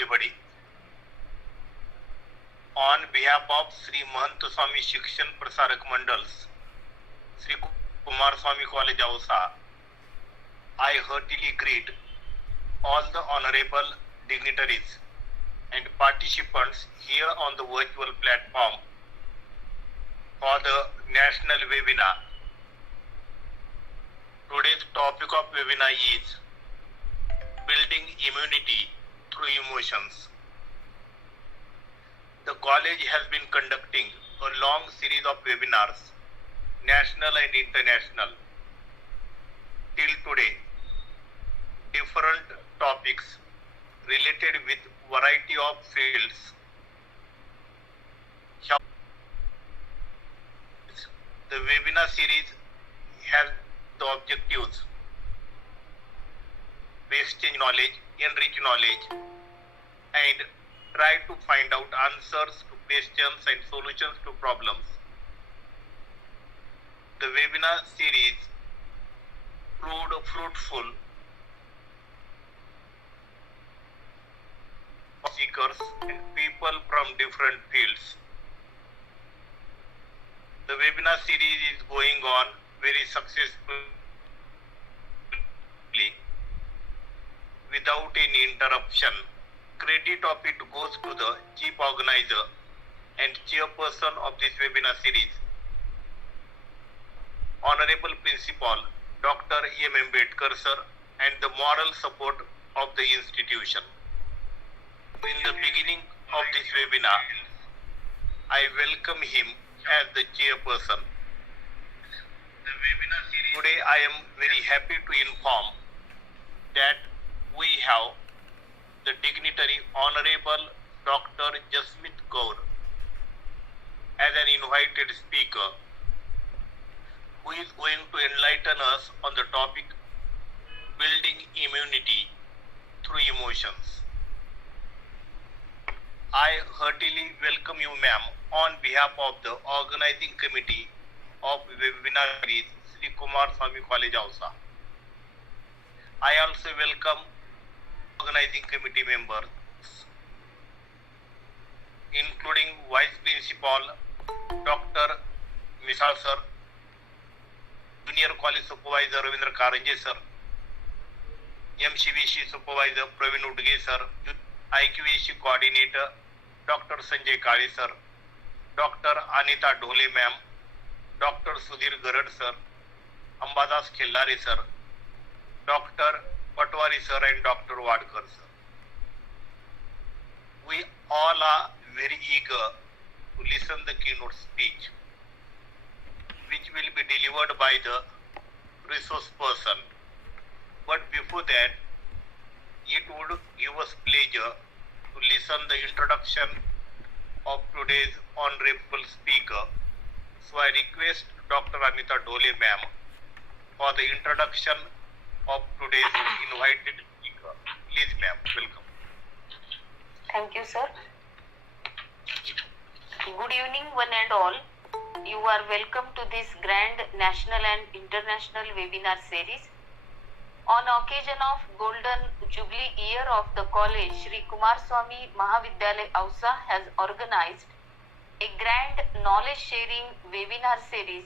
everybody. On behalf of Shri Mahant Shikshan Prasarak Mandals, Shri Kumarswami College Ausa, I heartily greet all the honorable dignitaries and participants here on the virtual platform for the national webinar. Today's topic of webinar is building immunity through emotions. The college has been conducting a long series of webinars, national and international. Till today, different topics related with variety of fields. The webinar series has the objectives: exchange knowledge, enrich knowledge, and try to find out answers to questions and solutions to problems. The webinar series proved fruitful for seekers and people from different fields. The webinar series is going on very successfully without any interruption. Credit of it goes to the chief organizer and chairperson of this webinar series, Honorable Principal Dr. M. Ambedkar sir, and the moral support of the institution. In the beginning of this webinar, I welcome him as the chairperson. Today I am very happy to inform that we have the dignitary Honorable Dr. Jasmeet Kaur as an invited speaker, who is going to enlighten us on the topic building immunity through emotions. I heartily welcome you, ma'am, on behalf of the organizing committee of webinar series Shri Kumarswami College Ausa. I also welcome organizing committee members, including Vice Principal Dr. Misal sir, Junior College Supervisor Ravindra Karanje sir, MCVC Supervisor Praveen Udge sir, IQVC Coordinator Dr. Sanjay Kali sir, Dr. Anita Dhole ma'am, Dr. Sudhir Garad sir, Ambadas Khellari sir, Dr. Patwari sir and Dr. Wadkar sir. We all are very eager to listen the keynote speech, which will be delivered by the resource person. But before that, it would give us pleasure to listen the introduction of today's honorable speaker. So I request Dr. Anita Dhole ma'am for the introduction of today's invited speaker. Please ma'am, welcome. Thank you sir. Good evening one and all. You are welcome to this grand national and international webinar series. On occasion of Golden Jubilee year of the college, Shri Kumarswami Mahavidyalaya Ausa has organized a grand knowledge sharing webinar series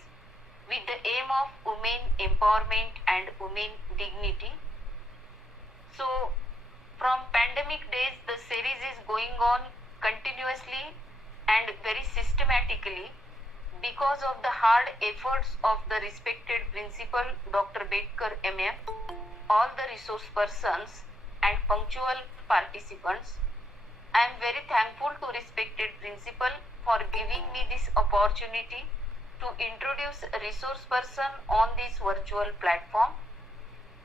with the aim of women empowerment and women dignity. So, from pandemic days, the series is going on continuously and very systematically because of the hard efforts of the respected principal Dr. Ambedkar MM, all the resource persons and punctual participants. I am very thankful to respected principal for giving me this opportunity to introduce a resource person on this virtual platform.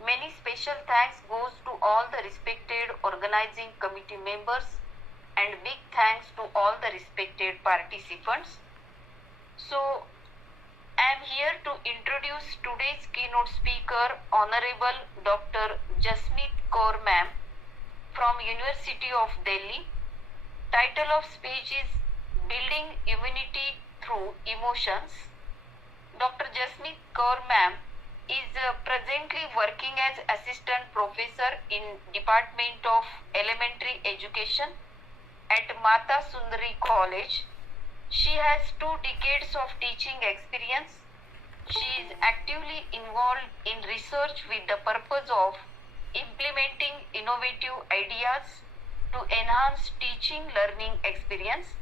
Many special thanks goes to all the respected organizing committee members and big thanks to all the respected participants. So, I am here to introduce today's keynote speaker, Honorable Dr. Jasmeet Kaur ma'am from University of Delhi. Title of speech is Building Immunity Through Emotions. Dr. Jasmeet Kaur ma'am is presently working as assistant professor in Department of Elementary Education at Mata Sundari College. She has 2 decades of teaching experience. She is actively involved in research with the purpose of implementing innovative ideas to enhance teaching learning experience.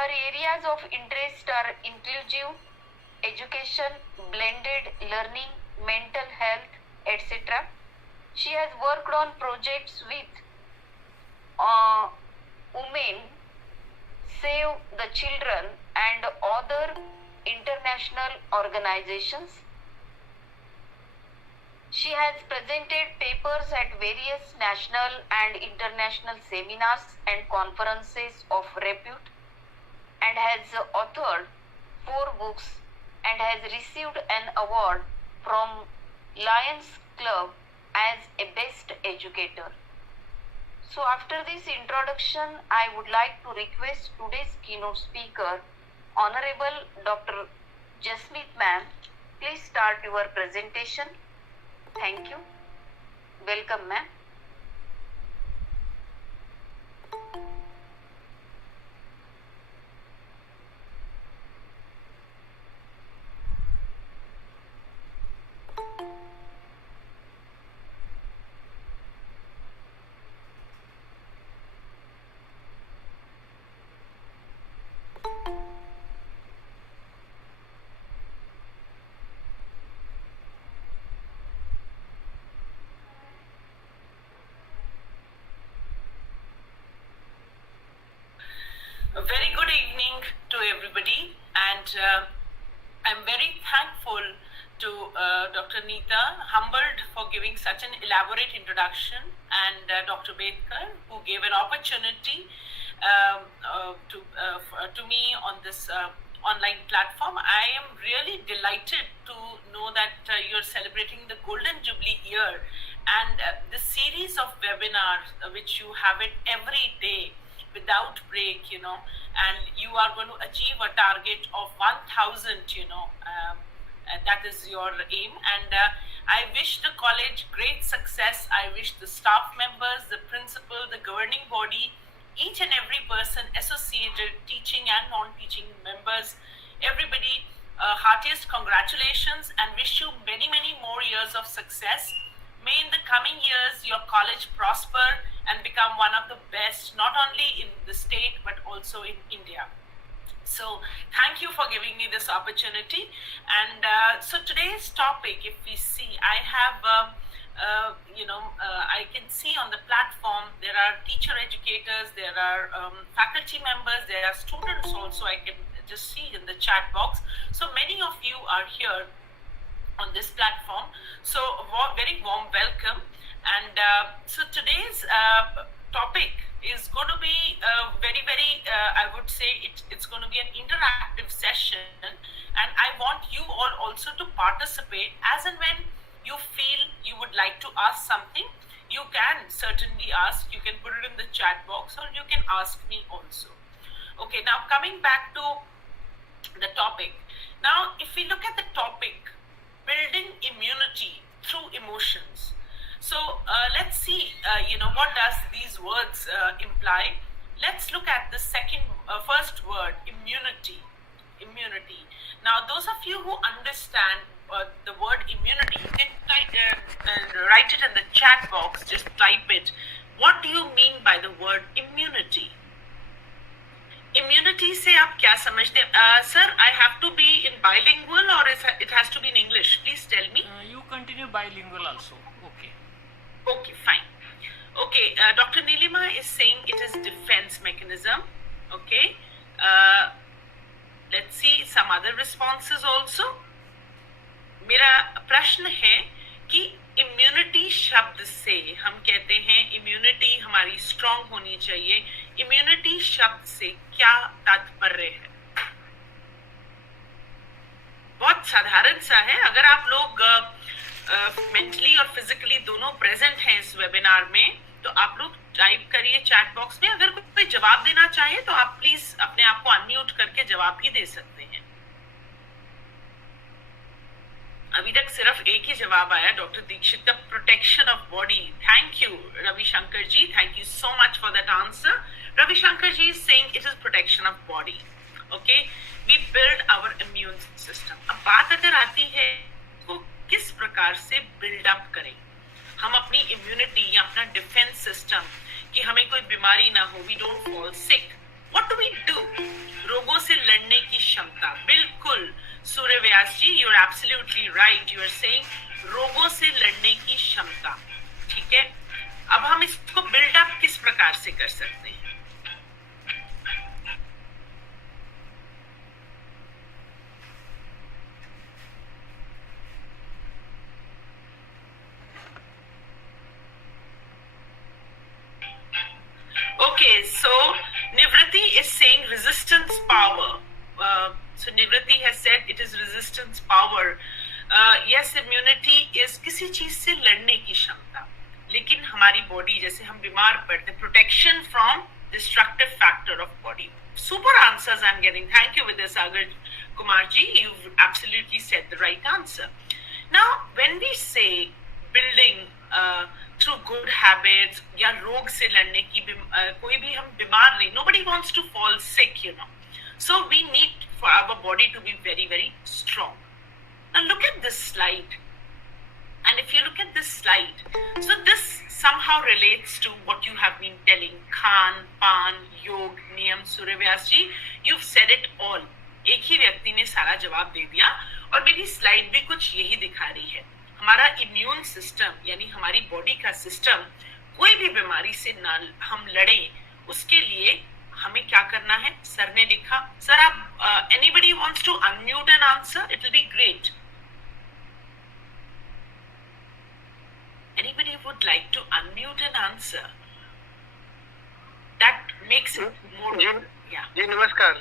Her areas of interest are inclusive education, blended learning, mental health, etc. She has worked on projects with women, Save the Children, and other international organizations. She has presented papers at various national and international seminars and conferences of repute, and has authored 4 books and has received an award from Lions Club as a best educator. So after this introduction, I would like to request today's keynote speaker, Honorable Dr. Jasmeet ma'am, please start your presentation. Thank you. Welcome ma'am. A very good evening to everybody, and I'm very thankful to Dr. Neeta, humbled for giving such an elaborate introduction, and Dr. Bedkar, who gave an opportunity to me on this online platform. I am really delighted to know that you're celebrating the Golden Jubilee year, and the series of webinars which you have it every day without break, and you are going to achieve a target of 1,000, that is your aim. And I wish the college great success. I wish the staff members, the principal, the governing body, each and every person associated, teaching and non-teaching members, everybody, heartiest congratulations, and wish you many, many more years of success. May in the coming years your college prosper and become one of the best, not only in the state but also in India. So thank you for giving me this opportunity. And so today's topic, if we see, I have I can see on the platform there are teacher educators, there are faculty members, there are students also. I can just see in the chat box. So many of you are here on this platform, so very warm welcome. And so today's topic is going to be very, I would say it's going to be an interactive session, and I want you all also to participate. As and when you feel you would like to ask something, you can certainly ask. You can put it in the chat box, or you can ask me also. Okay, now coming back to the topic. Now, if we look at the topic, building immunity through emotions. So let's see, what does these words imply? Let's look at the first word, immunity. Immunity. Now, those of you who understand the word immunity, you can write it in the chat box. Just type it. What do you mean by the word immunity? Immunity से आप क्या समझते हैं? Sir, I have to be in bilingual or it has to be in English? Please tell me. You continue bilingual also. Okay. Okay, fine. Okay, Dr. Nilima is saying it is defense mechanism. Okay. Let's see some other responses also. मेरा प्रश्न है कि immunity शब्द से हम कहते हैं immunity हमारी स्ट्रांग होनी चाहिए. इम्यूनिटी शब्द से क्या तात्पर्य है? बहुत साधारण सा है. अगर आप लोग मेंटली और फिजिकली दोनों प्रेजेंट हैं इस वेबिनार में, तो आप लोग टाइप करिए चैट बॉक्स में. अगर कोई जवाब देना चाहे तो आप प्लीज अपने आप को अनम्यूट करके जवाब भी दे सकते हैं. अभी तक सिर्फ एक ही जवाब आया डॉक्टर दीक्षित का, protection of body. Thank you Ravishankar ji, thank you so much for that answer. Ravishankar ji is saying it is protection of body. Okay, we build our immune system. अब बात अगर आती है तो किस प्रकार से बिल्डअप करें हम अपनी इम्यूनिटी या अपना डिफेंस सिस्टम कि हमें कोई बीमारी ना हो, we don't fall sick. What do we do? रोगों से लड़ने की क्षमता. बिल्कुल Surya Vyas ji, you are absolutely right. You are saying रोगों से लड़ने की क्षमता. ठीक है, अब हम इसको बिल्डअप किस प्रकार से कर सकते हैं? Okay, so Nivriti is saying resistance power. So Nivriti has said it is resistance power. Yes, immunity is किसी चीज से लड़ने की क्षमता. लेकिन हमारी बॉडी जैसे हम बीमार पड़ते, protection from destructive factor of body. Super answers I'm getting. Thank you, Vidyasagar Kumar ji. You've absolutely said the right answer. Now, when we say building through good habits या रोग से लड़ने की कोई भी हम बीमार नहीं, nobody wants to fall sick, you know. So we need for our body to be very, very strong. Now look at this slide. And if you look at this slide, so this somehow relates to what you have been telling. Khan, Pan, Yog, Niyam, Suryavyas ji, you've said it all. एक ही व्यक्ति ने सारा जवाब दे दिया और मेरी slide भी कुछ यही दिखा रही है. हमारा इम्यून सिस्टम यानी हमारी बॉडी का सिस्टम कोई भी बीमारी से ना हम लड़े, उसके लिए हमें क्या करना है? सर ने लिखा. सर आप anybody wants to unmute an answer, it will be great. Anybody would like to unmute an answer? That makes it more. Yeah. जी नमस्कार.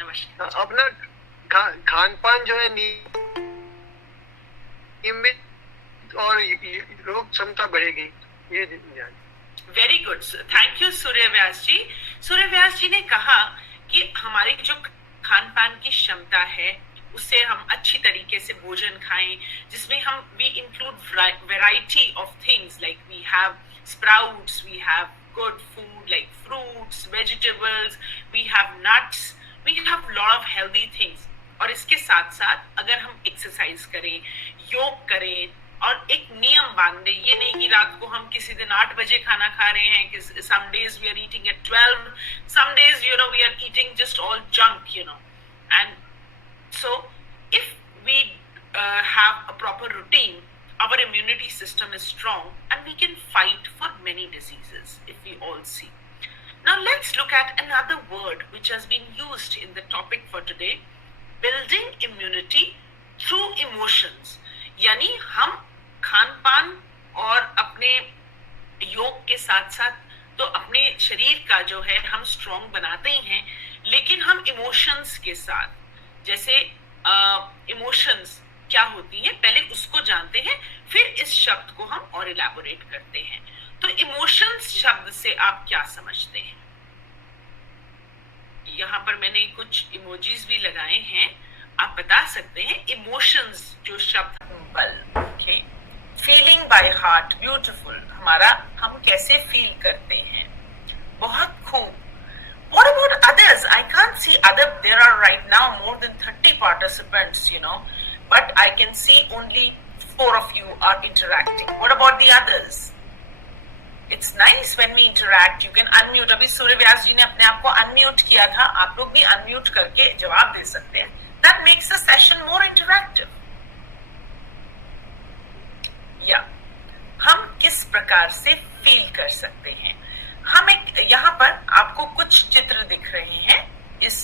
नमस्कार. अपना खान पान जो है नियमित और रोग क्षमता बढ़ेगी, ये जान. वेरी गुड, थैंक यू सूर्य व्यास जी. सूर्य व्यास जी ने कहा कि हमारी जो खान पान की क्षमता है उससे हम अच्छी तरीके से भोजन खाएं, जिसमें हम we include variety of things like we have sprouts, we have good food like fruits, vegetables, we have nuts, we have lot of healthy things. और इसके साथ साथ अगर हम एक्सरसाइज करें, योग करें और एक नियम बांध दें, ये नहीं कि रात को हम किसी दिन 8 बजे खाना खा रहे हैं, some days we are eating at 12, some days you know we are eating just all junk, you know. And so if we have a proper routine, our immunity system is strong and we can fight for many diseases if we all see. Now let's look at another word which has been used in the topic for today, building immunity through emotions. यानी हम खान पान और अपने योग के साथ साथ तो अपने शरीर का जो है हम स्ट्रॉन्ग बनाते ही हैं, लेकिन हम इमोशंस के साथ, जैसे इमोशंस क्या होती है पहले उसको जानते हैं, फिर इस शब्द को हम और इलैबोरेट करते हैं. तो इमोशंस शब्द से आप क्या समझते हैं? यहाँ पर मैंने कुछ इमोजीज भी लगाए हैं, आप बता सकते हैं. इमोशंस जो शब्द बल, okay, feeling by heart, beautiful, हमारा हम कैसे फील करते हैं, बहुत खूब. What about others? I can't see other. There are right now more than 30 participants, you know, but I can see only 4 of you are interacting. What about the others? It's nice when we interact. You can unmute. अभी सूर्य व्यास जी ने अपने आप को unmute किया था, आप लोग भी unmute करके जवाब दे सकते हैं. That makes the session more interactive. Yeah. हम किस प्रकार से फील कर सकते हैं? हम एक यहाँ पर आपको कुछ चित्र दिख रहे हैं इस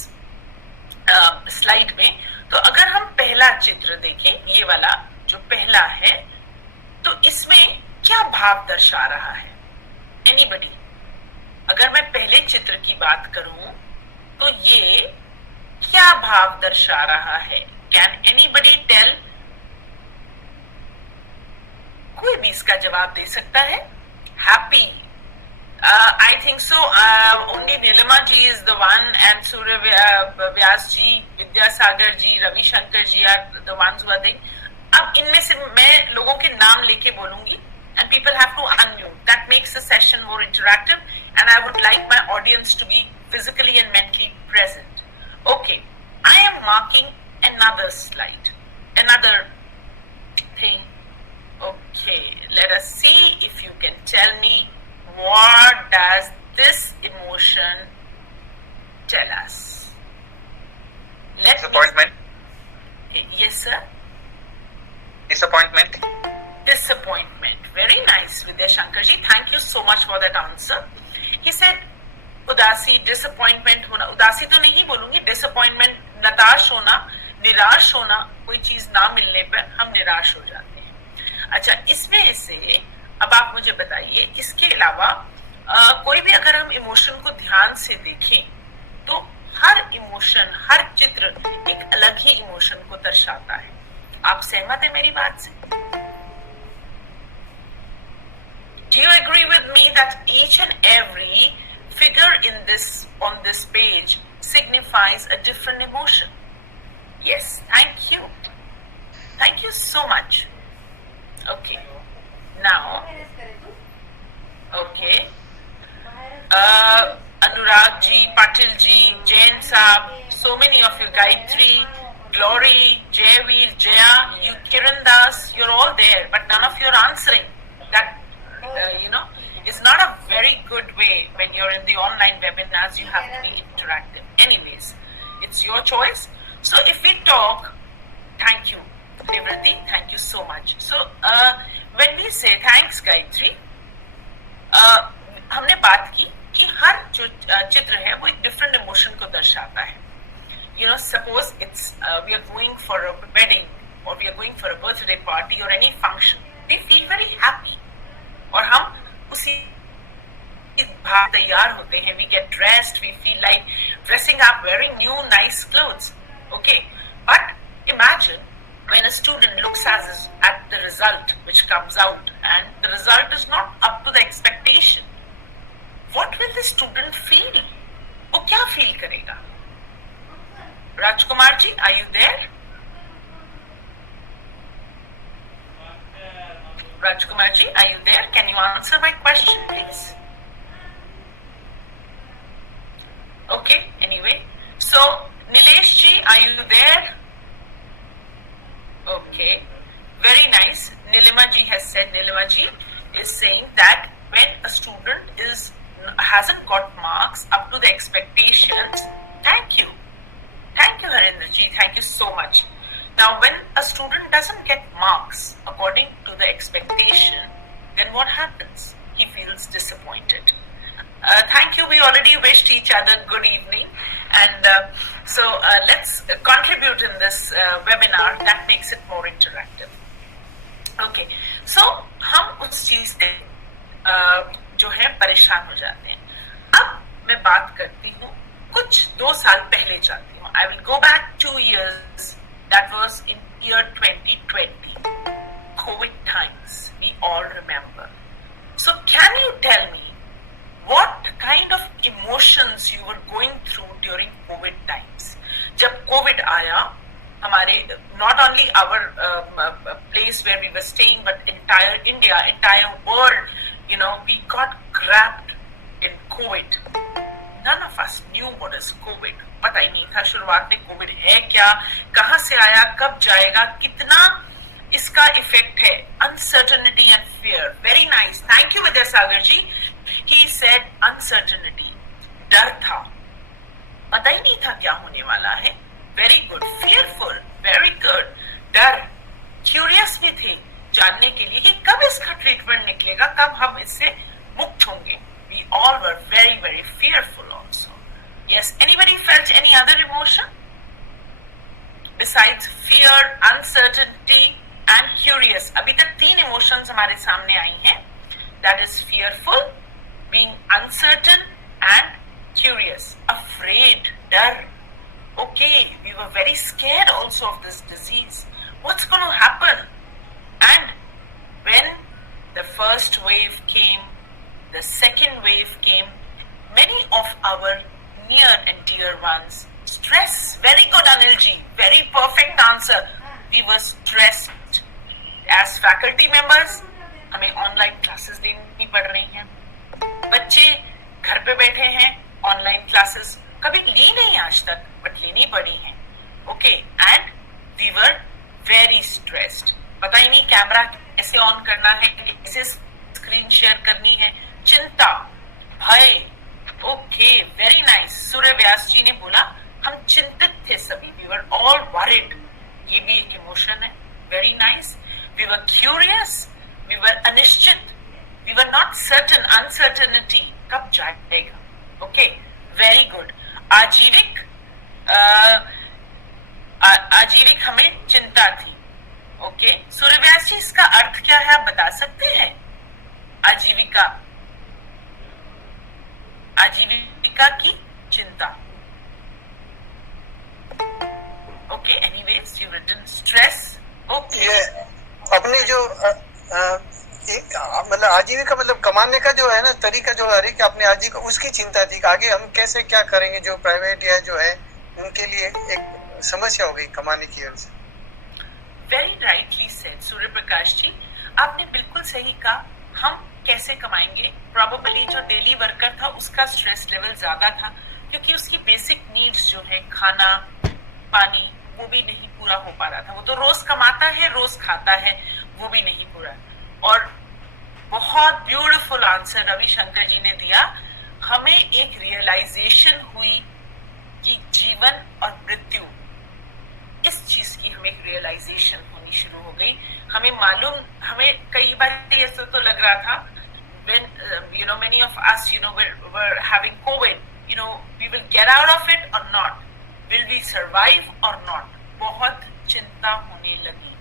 स्लाइड में. तो अगर हम पहला चित्र देखें, ये वाला जो पहला है, तो इसमें क्या भाव दर्शा रहा है? एनीबडी? अगर मैं पहले चित्र की बात करूं तो ये क्या भाव दर्शा रहा है? Can anybody tell? कोई भी इसका जवाब दे सकता है. Happy, I think so. Only Nilima ji is the one, and Surya Vyas ji, Vidyasagar ji, Ravi Shankar ji are the ones who are there. अब इनमें से मैं लोगों के नाम लेके बोलूंगी and people have to unmute. That makes the session more interactive and I would like my audience to be physically and mentally present. Okay, I am marking another slide, another thing. Okay, let us see if you can tell me what does this emotion tell us. Disappointment. Yes, sir. Disappointment. Disappointment. Very nice, Vidya Shankarji. Thank you so much for that answer. He said, उदासी, disappointment होना, उदासी तो नहीं बोलूंगी, disappointment, Natasha होना, निराश होना, कोई चीज ना मिलने पर हम निराश हो जाते हैं. अच्छा, इसमें से अब आप मुझे बताइए, इसके अलावा कोई भी अगर हम इमोशन को ध्यान से देखें तो हर इमोशन, हर चित्र एक अलग ही इमोशन को दर्शाता है. आप सहमत है मेरी बात से? Do you agree with me that each and every figure on this page signifies a different emotion? Yes, thank you. Thank you so much. Okay. Now, okay. Anurag ji, Patil ji, Jain Saab, so many of you, Gayatri, Glory, Jayveer, Jaya, you, Kiran Das, you're all there, but none of you are answering. That, is not a very good way when you're in the online webinars. You have to be interactive. Anyways, it's your choice. So if we talk, thank you, Nivriti, thank you so much. So when we say thanks, Gayatri, हमने बात की कि हर जो चित्र है वो एक different emotion को दर्शाता है. Suppose it's we are going for a wedding or we are going for a birthday party or any function, we feel very happy और हम उसी भाग तैयार होते हैं, we get dressed, we feel like dressing up, wearing new nice clothes. Okay, but imagine when a student looks at the result which comes out and the result is not up to the expectation, what will the student feel? वो क्या feel करेगा? Rajkumar ji, are you there? Rajkumar ji, are you there? Can you answer my question, please? Okay, anyway. So, Nilesh ji, are you there? Okay, very nice. Nilima ji has said, Nilima ji is saying that when a student hasn't got marks up to the expectations, thank you. Thank you, Harendra ji. Thank you so much. Now, when a student doesn't get marks according to the expectation, then what happens? He feels disappointed. Thank you. We already wished each other good evening. And so let's contribute in this webinar. That makes it more interactive. Okay. So, हम उस चीज से जो है परेशान हो जाते हैं. अब मैं बात करती हूँ कुछ 2 साल पहले जाती हूँ. I will go back 2 years. That was in year 2020. COVID times. We all remember. So can you tell me what kind of emotions you were going through during COVID times? जब COVID आया, हमारे not only our place where we were staying, but entire India, entire world, we got grabbed in COVID. None of us knew what is COVID. पता ही नहीं था शुरुआत में Covid है क्या, कहां से आया, कब जाएगा, कितना इसका इफेक्ट है. Uncertainty and fear. Very nice. Thank you Vidyasagar ji. He said uncertainty. डर था, पता ही नहीं था क्या होने वाला है. Very good. Fearful. Very good. डर. क्यूरियस भी थे जानने के लिए कि कब इसका ट्रीटमेंट निकलेगा, कब हम इससे मुक्त होंगे. We all were very, very fearful also. Yes, anybody felt any other emotion? Besides fear, uncertainty and curious. अभी तक 3 emotions हमारे सामने आई हैं. That is fearful, being uncertain and curious. Afraid, डर. Okay, we were very scared also of this disease. What's going to happen? And when the first wave came, the second wave came, many of our near and dear ones, stress, very good Anilji, very perfect answer. We were stressed, as faculty members हमें online classes लेनी पड़ रही हैं, बच्चे घर पे बैठे हैं, ऑनलाइन क्लासेस कभी ली नहीं आज तक बट लेनी पड़ी हैं, okay, and we were very stressed, पता ही नहीं कैमरा कैसे ऑन करना है, कैसे स्क्रीन शेयर करनी है, चिंता, भय, ओके, वेरी नाइस। सूर्य व्यास जी ने बोला हम चिंतित थे सभी, वी वर ऑल वरिड, ये भी एक इमोशन है, very nice. We were curious, we were अनिश्चित, we were not certain, uncertainty कब जाएगा, ओके, वेरी गुड। आजीविक, आजीविक हमें चिंता थी, ओके। सूर्यव्यास जी इसका अर्थ क्या है आप बता सकते हैं? आजीविका, आजीविका की चिंता, okay, anyways you written stress, okay. ये अपनी जो मतलब आजीविका मतलब कमाने का जो है ना तरीका, जो हर एक अपने आजीविका उसकी चिंता थी, आगे हम कैसे क्या करेंगे, जो प्राइवेट या जो है उनके लिए एक समस्या हो गई कमाने की वजह से। Very rightly said Surya Prakash ji, आपने बिल्कुल सही कहा, हम कैसे कमाएंगे, प्रोबेबली जो डेली वर्कर था उसका स्ट्रेस लेवल ज्यादा था क्योंकि उसकी बेसिक नीड्स जो है खाना पानी वो भी नहीं पूरा हो पा रहा था, वो तो रोज कमाता है रोज खाता है, वो भी नहीं पूरा। और बहुत ब्यूटीफुल आंसर रविशंकर जी ने दिया, हमें एक रियलाइजेशन हुई कि जीवन और मृत्यु, इस चीज की हमें एक रियलाइजेशन होनी शुरू हो गई। हमें मालूम, हमें कई बार ऐसा तो लग रहा था when many of us were having COVID, we will get out of it or not, will we survive or not, बहुत चिंता होने लगी।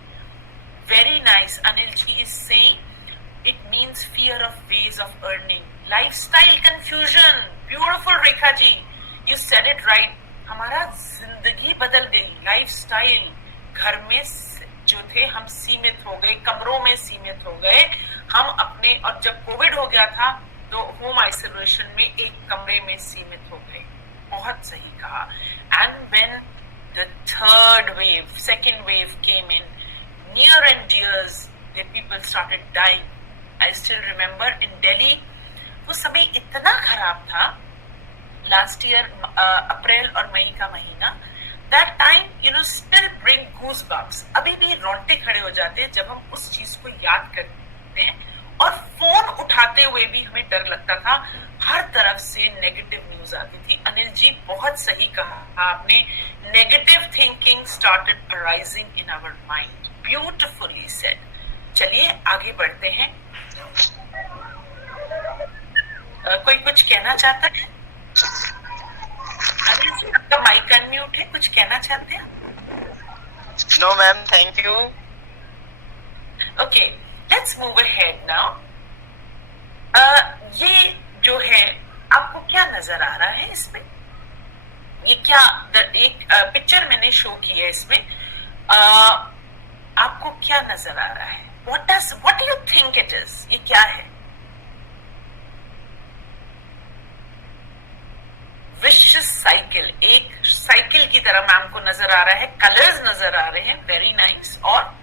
Very nice, Anil ji is saying it means fear of ways of earning, lifestyle confusion, beautiful Rekha ji, you said it right, हमारा जिंदगी बदल गई, lifestyle, घर में जो थे हम सीमित हो गए, कमरों में सीमित हो गए हम अपने, और जब कोविड हो गया था तो होम आइसोलेशन में एक कमरे में सीमित हो गए, बहुत सही कहा। And when the third wave, second wave came in, near and dears that people started dying. I still remember in Delhi, वो समय इतना खराब था, लास्ट ईयर अप्रैल और मई का महीना, that time still bring goosebumps, अभी भी रोंगटे खड़े हो जाते हैं जब हम उस चीज को याद करते हैं। और फोन उठाते हुए भी हमें डर लगता था, हर तरफ से नेगेटिव न्यूज आती थी। अनिल जी बहुत सही कहा आपने, negative thinking started arising in our mind, beautifully said. चलिए आगे बढ़ते हैं। कोई कुछ कहना चाहता है? अनिल जी आपका माइक अनम्यूट है, कुछ कहना चाहते हैं? No ma'am, thank you. Okay, let's move ahead now. ये जो है आपको क्या नजर आ रहा है इसमें? ये क्या एक पिक्चर मैंने शो की है इसमें, आपको क्या नजर आ रहा है? What do you think it is? ये क्या है? विशियस साइकिल, एक साइकिल की तरह मैम को नजर आ रहा है, कलर्स नजर आ रहे हैं, वेरी नाइस। और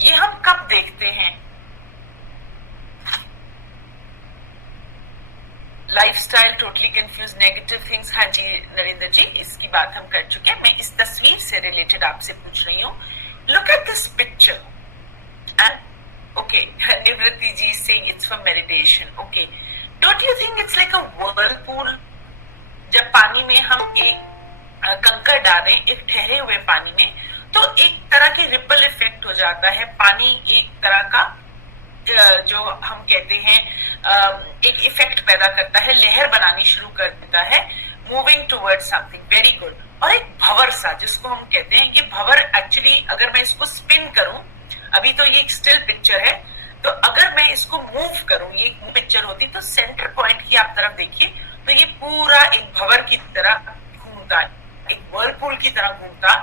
ये हम कब देखते हैं? Lifestyle totally confuse, negative things. हाँ जी नरेंद्र जी, इसकी बात हम कर चुके हैं, मैं इस तस्वीर से रिलेटेड आपसे पूछ रही हूँ। Look at this picture and okay, Nivritti ji saying it's for meditation, okay. Don't you think it's like a whirlpool? जब पानी में हम एक कंकड़ डालें एक ठहरे हुए पानी में, तो एक तरह की रिपल इफेक्ट हो जाता है, पानी एक तरह का जो हम कहते हैं एक इफेक्ट पैदा करता है, लहर बनानी शुरू कर देता है, moving towards something, very good. और एक भंवर सा जिसको हम कहते हैं, ये भंवर एक्चुअली अगर मैं इसको स्पिन करूं, अभी तो ये एक स्टिल पिक्चर है, तो अगर मैं इसको मूव करूं, ये एक पिक्चर होती तो सेंटर पॉइंट की आप तरफ देखिए, तो ये पूरा एक भंवर की तरह घूमता है, एक व्हर्लपूल की तरह घूमता,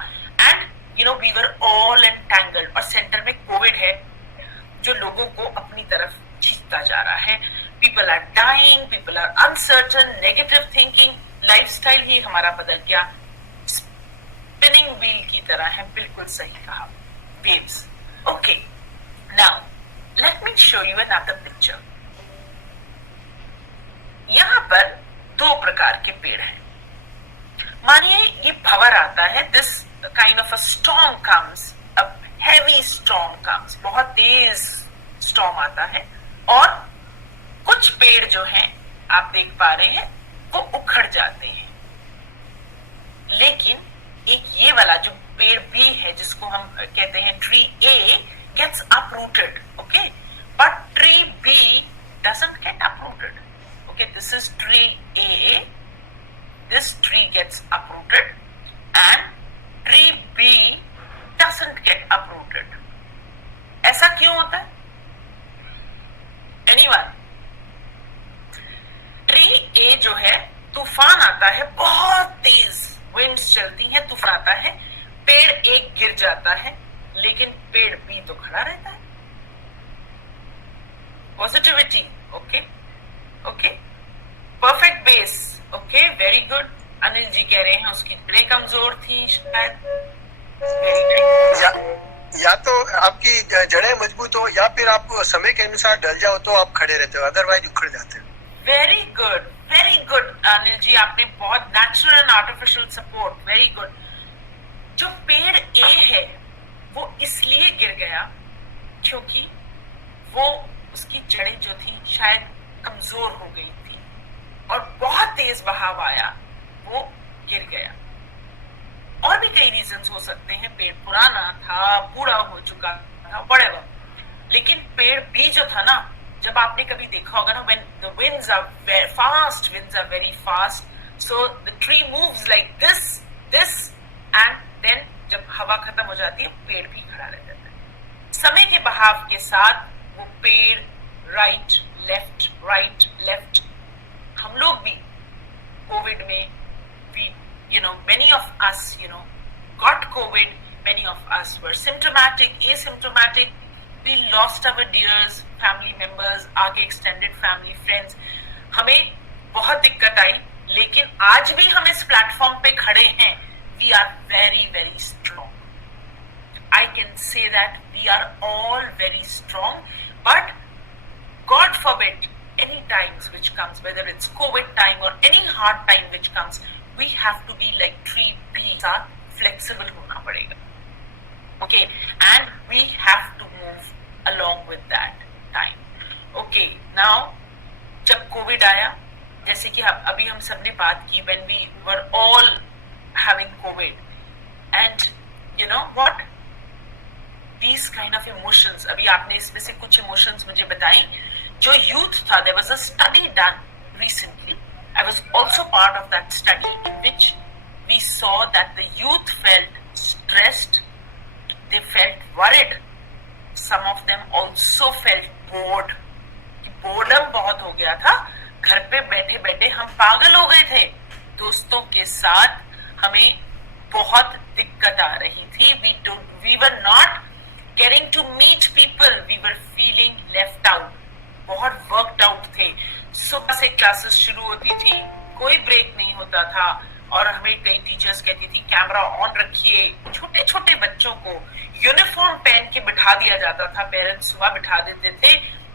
and we were all entangled, और सेंटर में कोविड है जो लोगों को अपनी तरफ खींचता जा रहा है। People are dying, people are uncertain, negative thinking, lifestyle ही हमारा बदल गया, स्पिनिंग व्हील की तरह है, बिल्कुल सही कहा। Waves, Okay, now let me show you another picture. यहाँ पर दो प्रकार के पेड़ हैं. मानिए ये भंवर आता है, this kind of a storm comes, a heavy storm comes, बहुत तेज storm आता है और कुछ पेड़ जो हैं आप देख पा रहे हैं वो उखड़ जाते हैं. लेकिन एक ये वाला जो पेड़ बी है जिसको हम कहते हैं tree A gets uprooted, okay, but tree B doesn't get uprooted. Okay, this is tree A. This tree gets uprooted and tree B doesn't get uprooted. ऐसा क्यों होता है? Anyone? Tree A जो है तूफान आता है, बहुत तेज winds चलती हैं, तूफान आता है, पेड़ एक गिर जाता है लेकिन पेड़ बी तो खड़ा रहता है. Positivity. Okay okay, perfect base. Okay, very good. Anil ji कह रहे हैं उसकी जड़ें कमजोर थी शायद. Very nice. या तो आपकी जड़ें मजबूत हो या फिर आप समय के अनुसार ढल जाओ तो आप खड़े रहते हो, अदरवाइज उखड़ जाते हो. Very good, very good Anil ji, आपने बहुत natural and artificial support. Very good. जो पेड़ ए है वो इसलिए गिर गया क्योंकि वो उसकी जड़ें जो थी शायद कमजोर हो गई थी और बहुत तेज बहाव आया, वो गिर गया. और भी कई रीजंस हो सकते हैं. पेड़ पुराना था, बूढ़ा हो चुका था, whatever. लेकिन पेड़ बी जो था ना, जब आपने कभी देखा होगा ना, when the winds are very fast, winds are very fast, so the tree moves like this and then जब हवा खत्म हो जाती है पेड़ भी खड़ा रह जाता है. समय के बहाव के साथ वो पेड़ राइट लेफ्ट. हम लोग भी कोविड में we, many of us got COVID. Many of us were symptomatic, asymptomatic. We lost our dears, family members, आगे extended family, friends. हमें बहुत दिक्कत आई, लेकिन आज भी हम इस प्लेटफॉर्म पे खड़े हैं. We are very, very strong. I can say that we are all very strong, but God forbid, any times which comes, whether it's COVID time or any hard time which comes, we have to be like tree B, flexible होना पड़ेगा. Okay, and we have to move along with that time. Okay, now जब COVID आया, जैसे कि अभी हम सब ने बात की, when we were all having COVID, and you know what, these kind of emotions, अभी आपने इसमें से कुछ emotions मुझे बताई. जो youth था, there was a study done recently. I was also part of that study in which we saw that the youth felt stressed, they felt worried, some of them also felt bored. boredom बहुत हो गया था, घर पे बैठे बैठे हम पागल हो गए थे. दोस्तों के साथ हमें बहुत दिक्कत आ रही थी. We were not getting to meet people. We were feeling left out. बहुत वर्कड आउट थे. सुबह से क्लासेस शुरू होती थी, कोई ब्रेक नहीं होता था और हमें कई टीचर्स कहती थी कैमरा ऑन रखिए. छोटे छोटे बच्चों को यूनिफॉर्म पहन के बिठा दिया जाता था. पेरेंट्स सुबह बिठा देते थे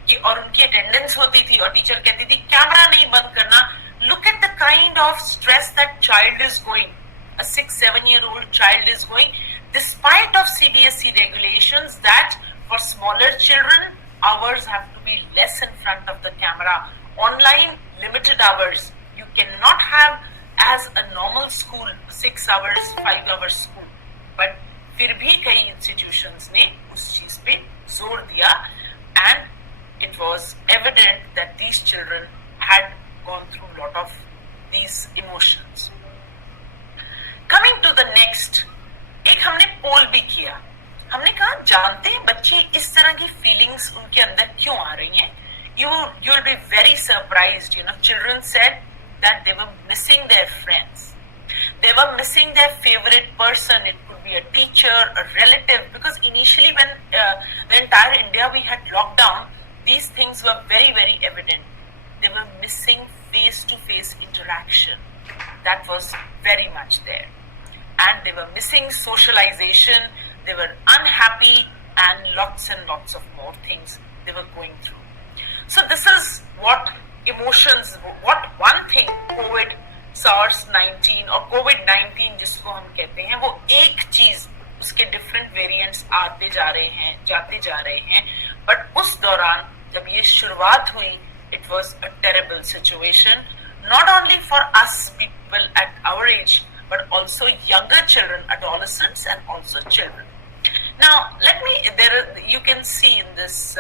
कि और उनकी अटेंडेंस होती थी और टीचर कहती थी कैमरा नहीं बंद करना. Look at the kind of stress that child is going. A 6-7-year-old child is going, despite of CBSE regulations that for smaller children hours have to be less in front of the camera. Online limited hours. You cannot have as a normal school 6 hours, 5 hours school. But फिर भी कई institutions ने उस चीज पे जोर दिया and it was evident that these children had gone through a lot of these emotions. Coming to the next, एक हमने पोल भी किया. हमने कहा जानते हैं बच्चे इस तरह की फीलिंग्स उनके अंदर क्यों आ रही हैं? You will be very surprised. Children said that they were missing their friends. They were missing their favorite person. It could be a teacher, a relative. Because initially when the entire India we had lockdown, these things were very, very evident. They were missing face-to-face interaction. That was very much there. And they were missing socialization. They were unhappy and lots of more things they were going through. So this is what emotions, what one thing COVID SARS-19 और COVID-19 जिसको हम कहते हैं, वो एक चीज, उसके different variants आते जा रहे हैं, जाते जा रहे हैं, बट उस दौरान जब ये शुरुआत हुई, it was a terrible situation, not only for us people at our age, but also younger children, adolescents, and also children. Now, you can see in this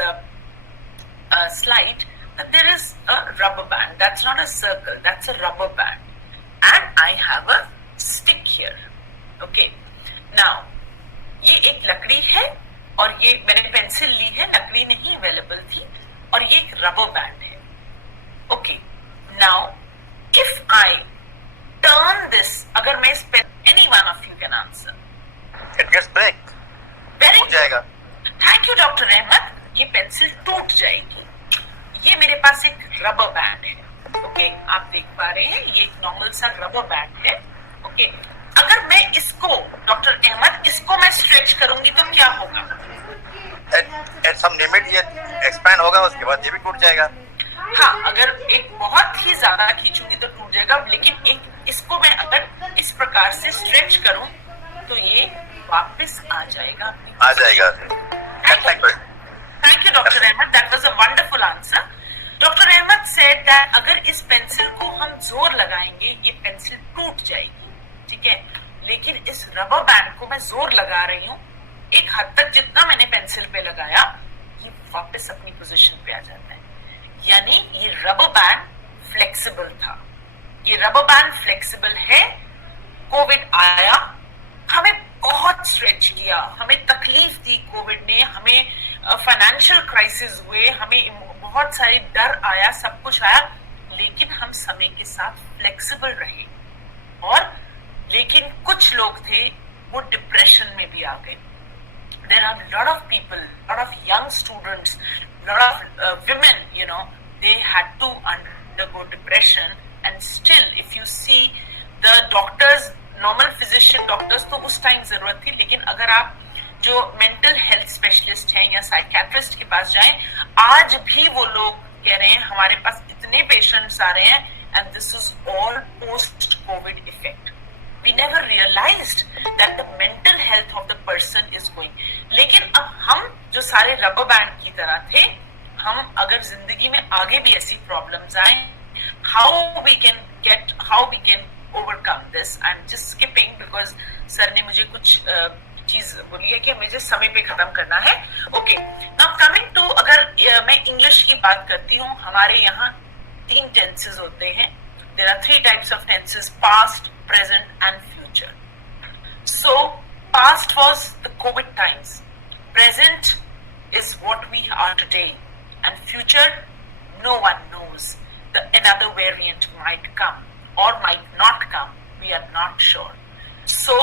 slide that there is a rubber band. That's not a circle, that's a rubber band. And I have a stick here. Okay. Now, ये एक लकड़ी है और ये मैंने pencil ली है, लकड़ी नहीं अवेलेबल थी, और ये एक रबर बैंड है. Okay. Now, if I turn this, अगर मैं इस pen, any one of you can answer. It gets break. Very टूट जाएगा. Thank you, Dr. Ahmed. ये पेंसिल टूट जाएगी. ये मेरे पास एक रबर बैंड है. ओके, आप देख पा रहे हैं, ये एक नॉर्मल सा रबर बैंड है. ओके, अगर मैं इसको, डॉक्टर अहमद, इसको मैं स्ट्रेच करूंगी तो क्या होगा? At some limit ये एक्सपैंड होगा, उसके बाद ये भी टूट जाएगा. हाँ, अगर एक बहुत ही ज्यादा खींचूंगी तो टूट जाएगा, लेकिन एक इसको मैं अगर इस प्रकार से स्ट्रेच करूं तो ये वापस आ जाएगा. आ जाएगा. Thank you, Dr. Ahmed. That was a wonderful answer. Dr. Ahmed said that अगर इस पेंसिल को हम जोर लगाएंगे, ये पेंसिल टूट जाएगी, ठीक है, लेकिन इस रबर बैंड को मैं जोर लगा रही हूँ, एक हद तक जितना मैंने पेंसिल पे लगाया, ये वापस अपनी पोजीशन पे आ जाता है. यानी ये रबर बैंड फ्लेक्सिबल था. ये रबर बैंड फ्लेक्सिबल है. कोविड आया, हमें बहुत स्ट्रेच किया, हमें तकलीफ दी कोविड ने, हमें फाइनेंशियल क्राइसिस हुए, हमें बहुत सारे डर आया, सब कुछ आया, लेकिन हम समय के साथ फ्लेक्सिबल रहे. और लेकिन कुछ लोग थे वो डिप्रेशन में भी आ गए. There are a lot of people, lot of young students, lot of women, they had to undergo depression, and still if you see the doctors, normal physician doctors तो उस टाइम जरूरत थी, लेकिन अगर आप जो मेंटल हेल्थ स्पेशलिस्ट हैं या साइकियाट्रिस्ट के पास जाएं, आज भी वो लोग कह रहे हैं हमारे पास इतने पेशेंट्स आ रहे हैं, and this is all post COVID effect. We never realized that the mental health of the person is going. लेकिन अब हम जो सारे रबर बैंड की तरह थे, हम अगर जिंदगी में आगे भी ऐसी प्रॉब्लम्स आए, how we can overcome this. I'm just skipping because sir ने मुझे कुछ चीज बोली है कि मुझे समय पे खत्म करना है. ओके, नाउ कमिंग टू, अगर मैं इंग्लिश की बात करती हूँ, हमारे यहाँ 3 टेंसेस होते हैं. There are 3 types of tenses: past, present and future. So past was the COVID times, present is what we are today, and future no one knows. Another variant might come or might not come, we are not sure. So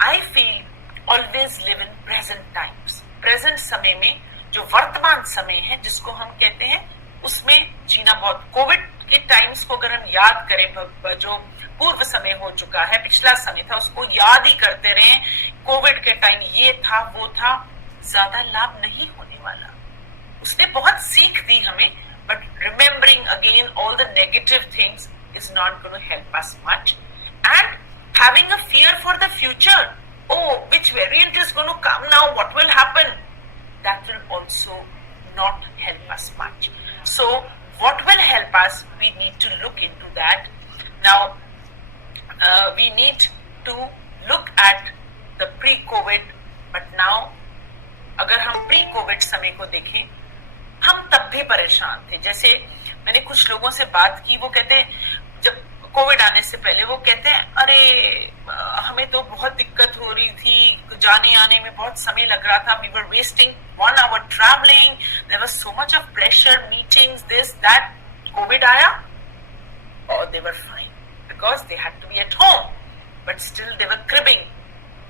I feel always live in present times. Present समय में जो वर्तमान समय है जिसको हम कहते हैं, उसमें जीना बहुत. कोविड के टाइम्स को अगर हम याद करें, जो पूर्व समय हो चुका है, पिछला समय था, उसको याद ही करते रहे. कोविड के टाइम ये था, वो था, ज्यादा लाभ नहीं होने वाला. उसने बहुत सीख दी हमें, but remembering again all the negative things is not going to help us much. And having a fear for the future, oh, which variant is going to come now, what will happen, that will also not help us much. So what will help us, we need to look into that. Now we need to look at the pre-COVID, but now अगर हम pre-COVID समय को देखें, हम तब भी परेशान थे. जैसे मैंने कुछ लोगों से बात की, वो कहते हैं, जब कोविड आने से पहले वो कहते हैं, अरे हमें तो बहुत दिक्कत हो रही थी, जाने आने में बहुत समय लग रहा था, we were wasting 1 hour traveling, there was so much of pressure, meetings, this, that. Covid आया, और they were fine because they had to be at home, but still they were cribbing.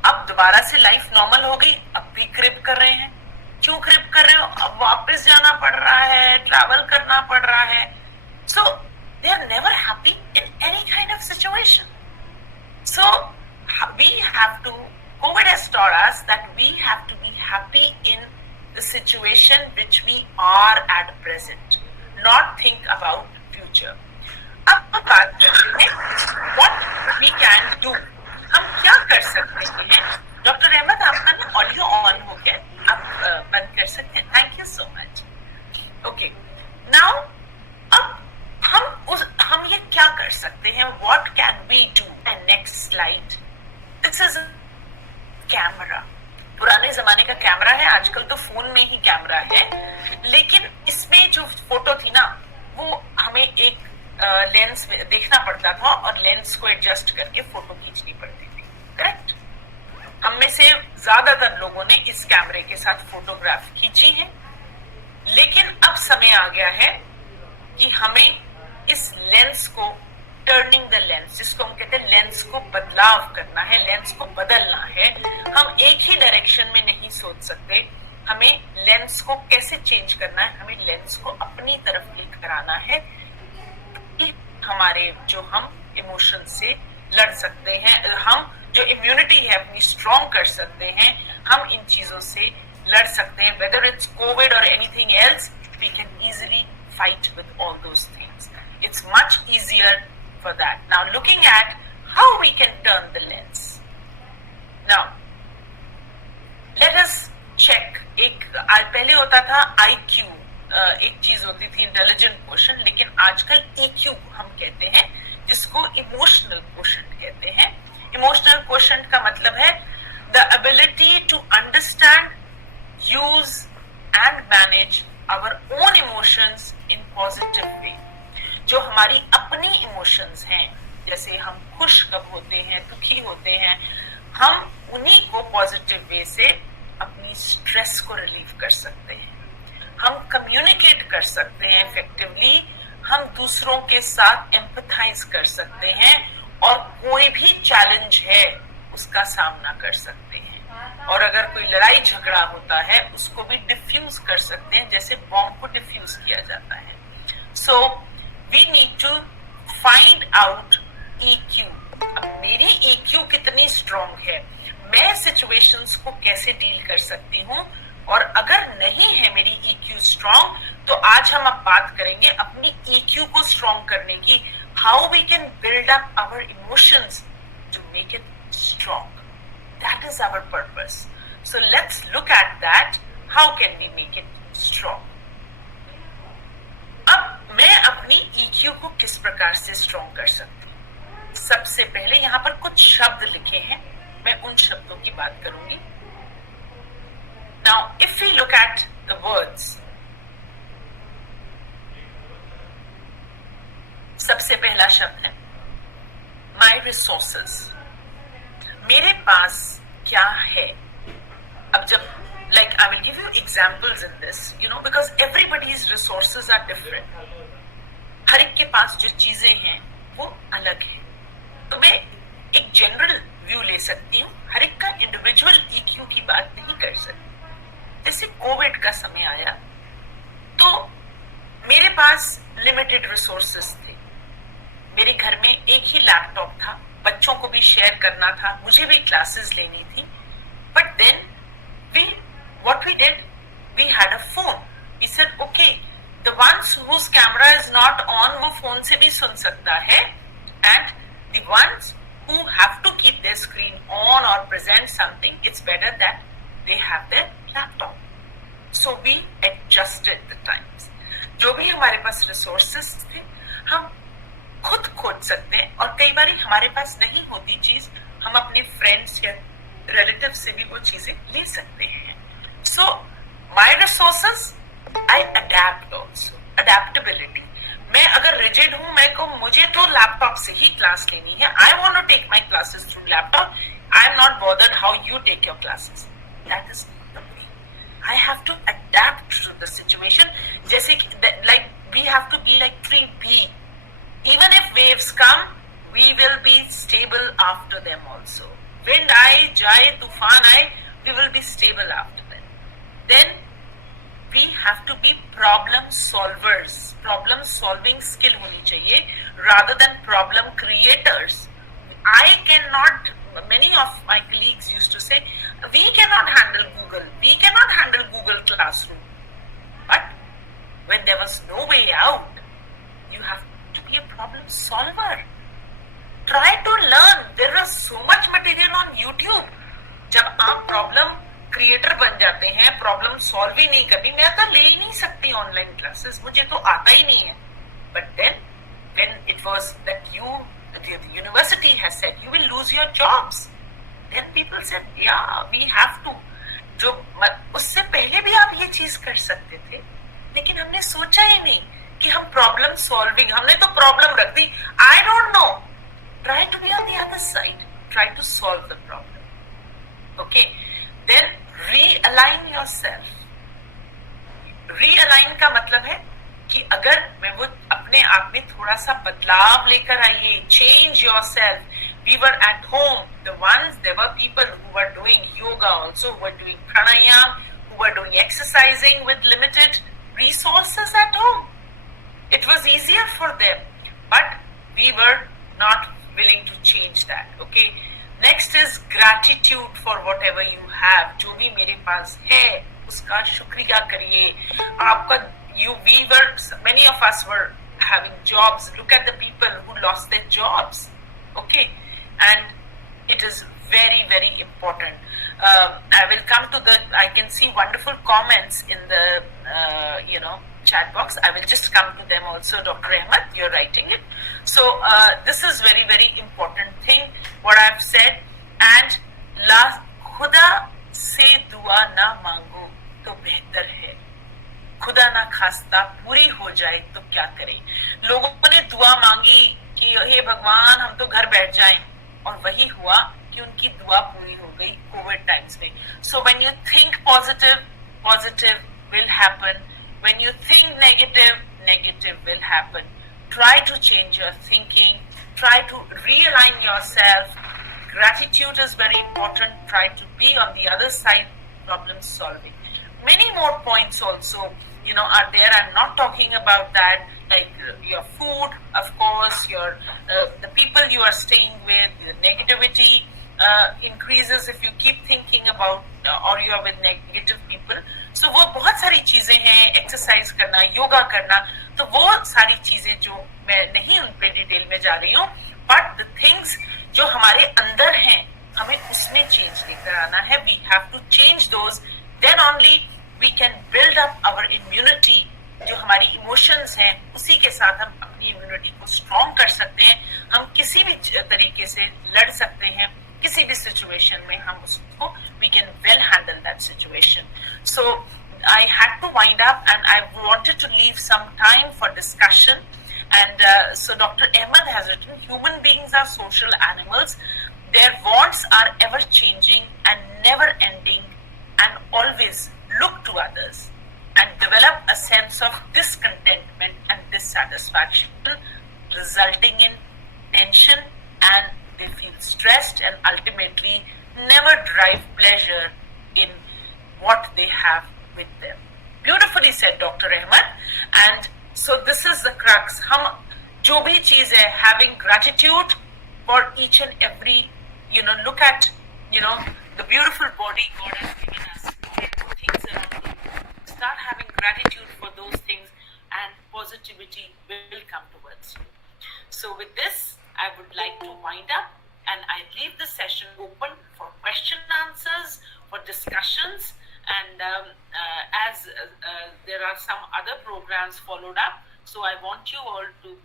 अब दोबारा से लाइफ नॉर्मल हो गई, अब भी crib कर रहे हैं. क्यों क्रिब कर रहे हो? अब वापस जाना पड़ रहा है, ट्रैवल करना पड़ रहा है. So they are never happy in any kind of situation. So we have to COVID has taught us that we have to be happy in the situation which we are at present, not think about future. अब हम बात करते हैं what we can do. हम क्या कर सकते हैं? डॉक्टर अहमद, आपका ना ऑडियो ऑन हो गया, आप बंद कर सकते हैं. Thank you so much. Okay, now अब हम ये क्या कर सकते हैं? What can we do? And next slide. This is camera. पुराने जमाने का कैमरा है, आजकल तो फोन में ही कैमरा है, लेकिन इसमें जो फोटो थी ना, वो हमें एक लेंस में देखना पड़ता था और लेंस को एडजस्ट करके फोटो खींचनी पड़ती थी. करेक्ट? हम में से ज्यादातर लोगों ने इस कैमरे के साथ फोटोग्राफ खींची है, लेकिन अब समय आ गया है कि हमें इस लेंस को, टर्निंग द लेंस, जिसको हम कहते हैं लेंस को बदलाव करना है, लेंस को बदलना है. हम एक ही डायरेक्शन में नहीं सोच सकते. हमें लेंस को कैसे चेंज करना है? हमें लेंस को अपनी तरफ लेकर आना है कि हमारे जो हम इमोशन से लड़ सकते हैं, हम जो इम्यूनिटी है अपनी स्ट्रॉन्ग कर सकते हैं, हम इन चीजों से लड़ सकते हैं. वेदर इट्स कोविड और anything else, we can easily fight with all those things. It's much easier for that. Now looking at how we can turn the lens. Now let us check. एक पहले होता था IQ, एक चीज होती थी intelligent quotient, लेकिन आजकल EQ हम कहते हैं, जिसको इमोशनल क्वोशंट कहते हैं. इमोशनल क्वोशंट का मतलब है the ability to understand, use and manage our own emotions in positive way. जो हमारी अपनी इमोशंस हैं, जैसे हम खुश कब होते हैं, दुखी होते हैं, हम उन्हीं को पॉजिटिव वे से अपनी स्ट्रेस को रिलीव कर सकते हैं. हम कम्युनिकेट कर सकते हैं इफेक्टिवली, हम दूसरों के साथ एम्पथाइज कर सकते हैं और कोई भी चैलेंज है उसका सामना कर सकते हैं. और अगर कोई लड़ाई झगड़ा होता है उसको भी डिफ्यूज कर सकते हैं, जैसे बॉम्ब को डिफ्यूज किया जाता है. So we need to find out EQ. अब मेरी EQ कितनी स्ट्रॉन्ग है, मैं सिचुएशंस को कैसे डील कर सकती हूँ, और अगर नहीं है मेरी EQ स्ट्रॉन्ग, तो आज हम अब बात करेंगे अपनी EQ को स्ट्रॉन्ग करने की. How we can build up our emotions to make it strong. That is our purpose. So let's look at that. How can we make it strong? अब मैं अपनी EQ को किस प्रकार से स्ट्रॉन्ग कर सकती हूँ? सबसे पहले यहाँ पर कुछ शब्द लिखे हैं, मैं उन शब्दों की बात करूंगी. Now, if we look at the words, सबसे पहला शब्द है my resources. मेरे पास क्या है? अब जब I will give you examples in this, because everybody's resources are different. हर एक के पास जो चीजें हैं वो अलग है. तो मैं एक जनरल व्यू ले सकती हूँ, हर एक का इंडिविजुअल EQ की बात नहीं कर सकती. जैसे कोविड का समय आया तो मेरे पास लिमिटेड रिसोर्सेस थे. मेरे घर में एक ही लैपटॉप था, बच्चों को भी शेयर करना था, मुझे भी क्लासेस लेनी थी. But then what we did, we had a phone. We said, okay, the ones whose camera is not on, वो phone से भी सुन सकता है, and the ones who have to keep their screen on or present something, it's better that they have their laptop. So we adjusted the times. जो भी हमारे पास resources थे, हम खुद खोज सकते हैं, और कई बार हमारे पास नहीं होती चीज, हम अपने फ्रेंड्स या रिलेटिव से भी वो चीजें ले सकते हैं. So my resources, I adapt also. Adaptability. मैं अगर रिजिड हूं, मैं को मुझे तो लैपटॉप से ही क्लास लेनी है, I want to take my classes through laptop, I am not bothered how you take your classes. That is the way. I have to adapt to the situation. जैसे we have to be like tree be. Even if waves come, we will be stable after them also. Wind आए, जाए, तूफान आए, we will be stable after them. Then we have to be problem solvers. Problem solving skill होनी चाहिए rather than problem creators. I cannot many of my colleagues used to say, we cannot handle Google Classroom. But when there was no way out, you have to be a problem solver. Try to learn. There is so much material on YouTube. जब आप problem creator बन जाते हैं, problem solve ही नहीं करनी, मैं तो ले ही नहीं सकती ऑनलाइन क्लासेस, मुझे तो आता ही नहीं है. But then when it was that the university has said you will lose your jobs, then people said yeah, we have to. जो उससे पहले भी आप ये चीज कर सकते थे, लेकिन हमने सोचा ही नहीं कि हम प्रॉब्लम सॉल्विंग, हमने तो प्रॉब्लम रख दी. I don't know, try to be on the other side, try to solve the problem. Okay, then realign yourself. Realign का मतलब है कि अगर मैं वो अपने आप में थोड़ा सा बदलाव लेकर आइए, change yourself. We were at home, there were people who were doing yoga also, who were doing pranayam, who were doing exercising with limited resources at home. It was easier for them, but we were not willing to change that. Okay, next is gratitude for whatever you have. जो भी मेरे पास है उसका शुक्रिया करिए. आपका many of us were having jobs. Look at the people who lost their jobs. Okay, and it is very, very important. I will come to I can see wonderful comments in the chat box. I will just come to them also. Dr. Ahmed, you're writing it. So this is very, very important thing what I've said. And last, खुदा से दुआ ना मांगो तो बेहतर है, खुदा ना खास्ता पूरी हो जाए तो क्या करें. लोगों ने दुआ मांगी कि हे भगवान हम तो घर बैठ जाएं, और वही हुआ कि उनकी दुआ पूरी हो गई कोविड टाइम्स में. So when you think positive, positive will happen. When you think negative, negative will happen. Try to change your thinking. Try to realign yourself. Gratitude is very important. Try to be on the other side, problem solving. Many more points also, are there. I'm not talking about that, like your food, of course, the people you are staying with, the negativity increases if you keep thinking about or you are with negative people. So वो बहुत सारी चीजें हैं, exercise करना, योगा करना, तो वो सारी चीजें जो मैं नहीं उन पे डिटेल में जा रही हूँ, बट द थिंग्स जो हमारे अंदर हैं हमें उसमें चेंज लेकर आना है. We have to change those, then only we can build up our immunity. जो हमारी इमोशंस हैं उसी के साथ हम अपनी इम्यूनिटी को स्ट्रॉन्ग कर सकते हैं. हम किसी भी तरीके से लड़ सकते हैं, किसी भी सिचुएशन में हम उसको we can well handle that situation. So I had to wind up and I wanted to leave some time for discussion. And so Dr. Ahmed has written, human beings are social animals. Their wants are ever changing and never ending, and always look to others and develop a sense of discontentment and dissatisfaction, resulting in tension, and they feel stressed and ultimately never derive pleasure in what they have with them. Beautifully said, Dr. Ahmed. And so this is the crux. हम जो भी चीज है, having gratitude for each and every, look at, the beautiful body God has given us. Look at things around you. Start having gratitude for those things and positivity will come towards you. So with this, I would like to wind up and I leave the session open for question and answers, for discussions, and as there are some other programs followed up, so I want you all to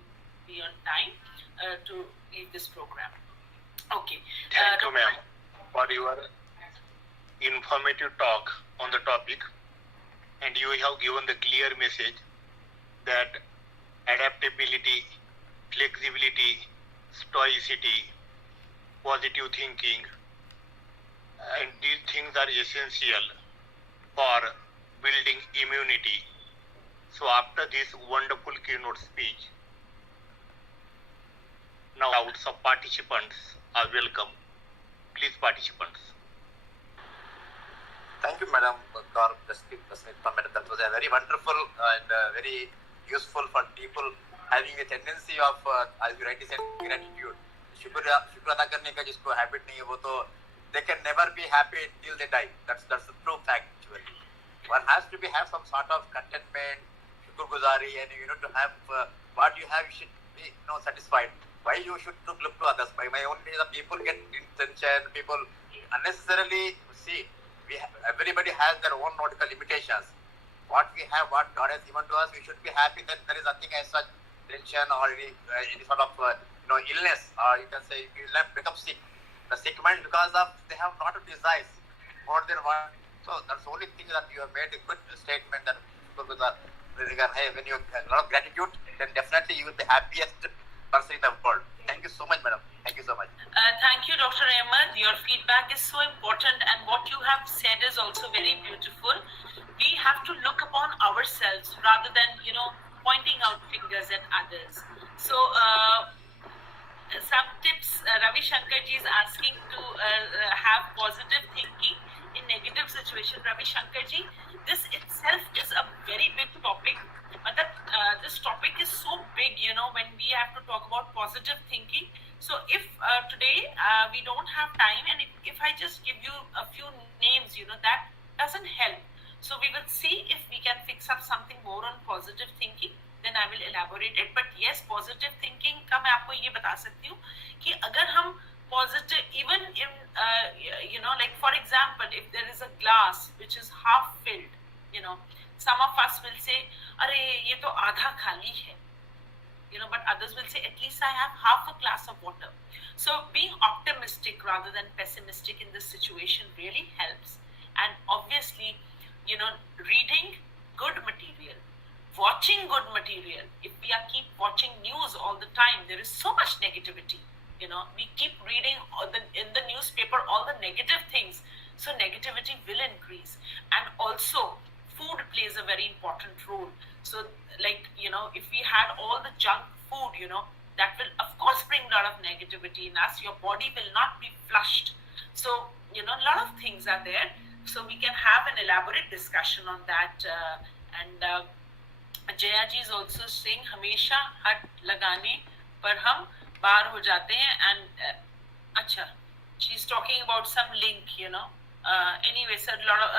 be on time to leave this program. Okay. Thank you, ma'am, for your informative talk on the topic, and you have given the clear message that adaptability, flexibility, stoicity, positive thinking, and these things are essential for building immunity. So after this wonderful keynote speech, now some participants are welcome. Please, participants. Thank you, Madam Kaur, Jasmeet. That was a very wonderful and very useful for people having a tendency of, as you rightly said, gratitude. शुक्र अदा करने का जिसको habit नहीं है वो तो they can never be happy till they die. That's the true fact actually. One has to have some sort of contentment, shukrguzari, and to have what you have, you should be satisfied. Why you should look to others? By my own the people get intention, people unnecessarily see. Everybody has their own nautical limitations. What we have, what God has given to us, we should be happy that there is nothing as such tension or any sort of illness, or you can say you will become sick. The sick mind because of they have not a desires more than one. So that's the only thing that you have made a good statement that hey, when you have a lot of gratitude, then definitely you will be happiest person in the world. Thank you so much, madam. Thank you so much. Thank you, Dr. Ahmed. Your feedback is so important, and what you have said is also very beautiful. We have to look upon ourselves rather than pointing out fingers at others. So some tips. Ravi Shankar ji is asking to have positive thinking in negative situation. Ravi Shankar ji, this itself is a very big topic. But this topic is so big, when we have to talk about positive thinking. So if today we don't have time, and if I just give you a few names, that doesn't help. So we will see if we can fix up something more on positive thinking. Then I will elaborate it. But yes, positive thinking का मैं आपको ये बता सकती हूँ कि अगर हम positive, even in like for example, if there is a glass which is half filled, some of us will say, अरे ये तो आधा खाली है, but others will say, at least I have half a glass of water. So being optimistic rather than pessimistic in this situation really helps. And obviously, reading good material, watching good material. If we keep watching news all the time, there is so much negativity. We keep reading in the newspaper all the negative things, so negativity will increase. And also, food plays a very important role. So, like, if we had all the junk food, that will of course bring a lot of negativity in us. Your body will not be flushed. So, a lot of things are there. So we can have an elaborate discussion on that. Jaya ji is also saying, हमेशा हट लगाने पर हम बाहर हो जाते हैं. And अच्छा, she's talking about some link, anyway, so a lot of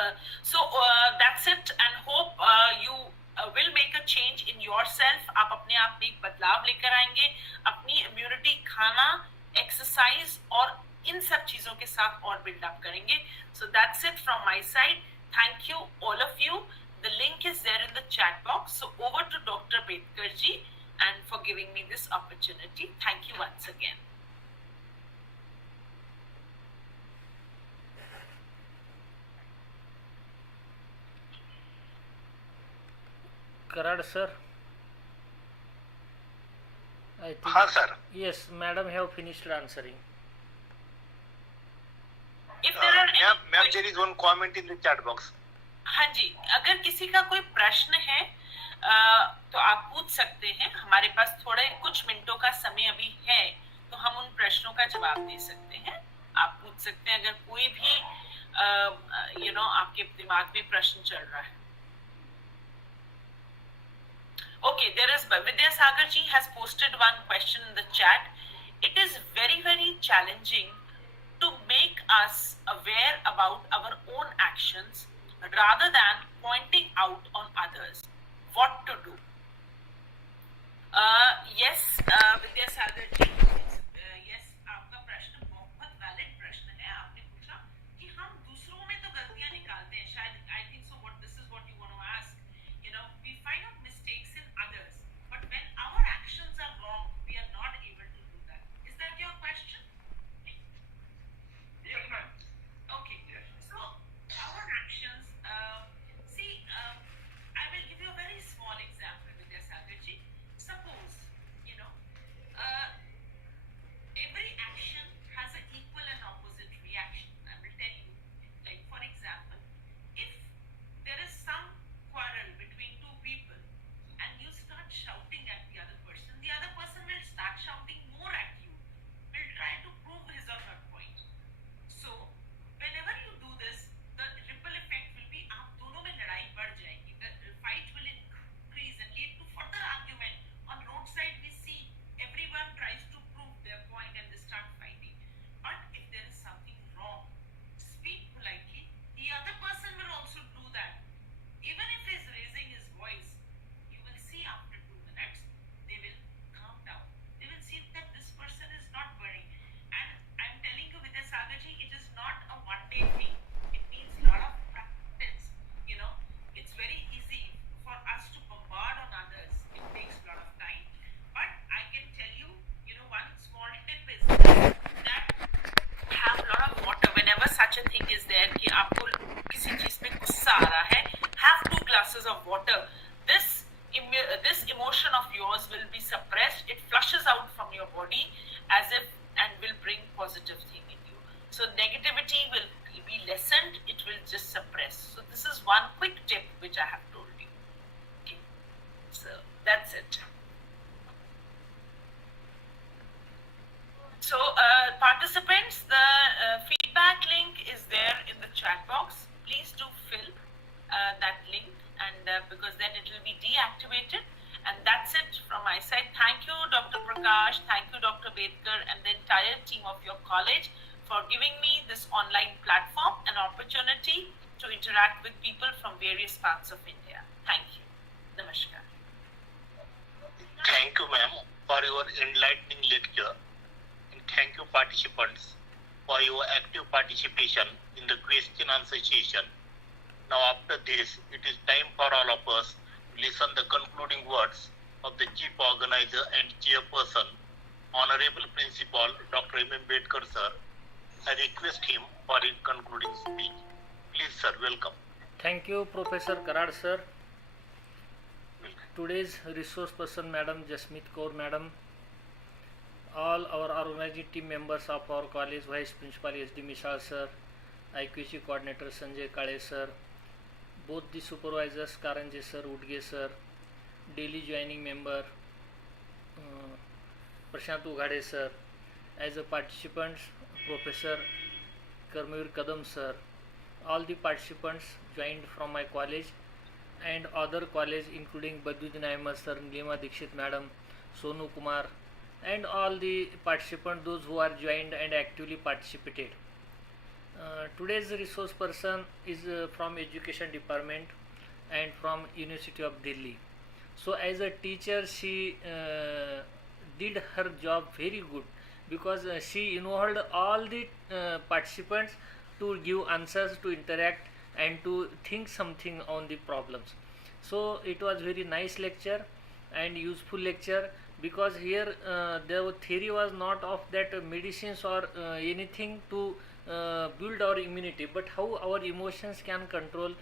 that's it, and hope you will make a change in yourself. आप अपने आप में एक बदलाव लेकर आएंगे, अपनी immunity, खाना, exercise और इन सब चीजों के साथ और build up करेंगे. So that's it from my side. Thank you all of you. The link is there in the chat box. So over to Dr. Bedkar ji, and for giving me this opportunity. Thank you once again. Karad sir. I think. Sir. Yes, madam have finished answering. If there are any ma'am, there is one comment in the chat box. हाँ जी, अगर किसी का कोई प्रश्न है तो आप पूछ सकते हैं. हमारे पास थोड़े कुछ मिनटों का समय अभी है, तो हम उन प्रश्नों का जवाब दे सकते हैं. आप पूछ सकते हैं अगर कोई भी आपके दिमाग में प्रश्न चल रहा है. Okay, there is Vidya Sagar ji has posted one question in the chat. It is very, very challenging to make us aware about our own actions rather than pointing out on others. What to do? Yes, Vidya Sagar ji. Yes, आपका प्रश्न बहुत valid प्रश्न है. आपने पूछा कि हम दूसरों में तो गलतियां निकालते हैं. शायद I think so. This is what you want to ask. We find out mistakes in others, but when our actions are wrong, we are not able to do that. Is that your question? Yes, ma'am. Okay. Yes. So our actions. I will give you a very small example, Vidya Sagar ji. Suppose, every action has an equal and opposite reaction. I will tell you. Like, for example, if water, this emotion of yours will be suppressed. It flushes out from your body as if and will bring positive thing in you. So negativity will be lessened. It will just suppress. So this is one quick tip which I have told you. Okay. So that's it. So participants, the feedback link is there in the chat box. Please do fill that link, and because then it will be deactivated. And that's it from my side. Thank you, Dr. Prakash. Thank you, Dr. Bedkar, and the entire team of your college for giving me this online platform, an opportunity to interact with people from various parts of India. Thank you. Namaskar. Thank you, ma'am, for your enlightening lecture. And thank you, participants, for your active participation in the question answer session. Now, after this, it is time for all of us to listen the concluding words of the Chief Organizer and Chairperson, Honorable Principal Dr. M. Bedkar, sir. I request him for his concluding speech. Please, sir, welcome. Thank you, Professor Kaur, sir. Today's resource person, Madam Jasmeet Kaur, Madam, all our organizing team members of our college, Vice Principal S.D. Mishal, sir, IQC Coordinator Sanjay Kale, sir, both the supervisors, Karanje, sir, Udge, sir, daily joining member, Prashant Ughade, sir, as a participants, Professor Karmavir Kadam, sir, all the participants joined from my college and other college including Baduddin Ahmed sir, Nilima Dikshit madam, Sonu Kumar, and all the participants, those who are joined and actively participated. Today's resource person is from Education Department and from University of Delhi. So as a teacher, she did her job very good, because she involved all the participants to give answers, to interact, and to think something on the problems. So it was very nice lecture and useful lecture, because here the theory was not of that medicines or anything to build our immunity, but how our emotions can control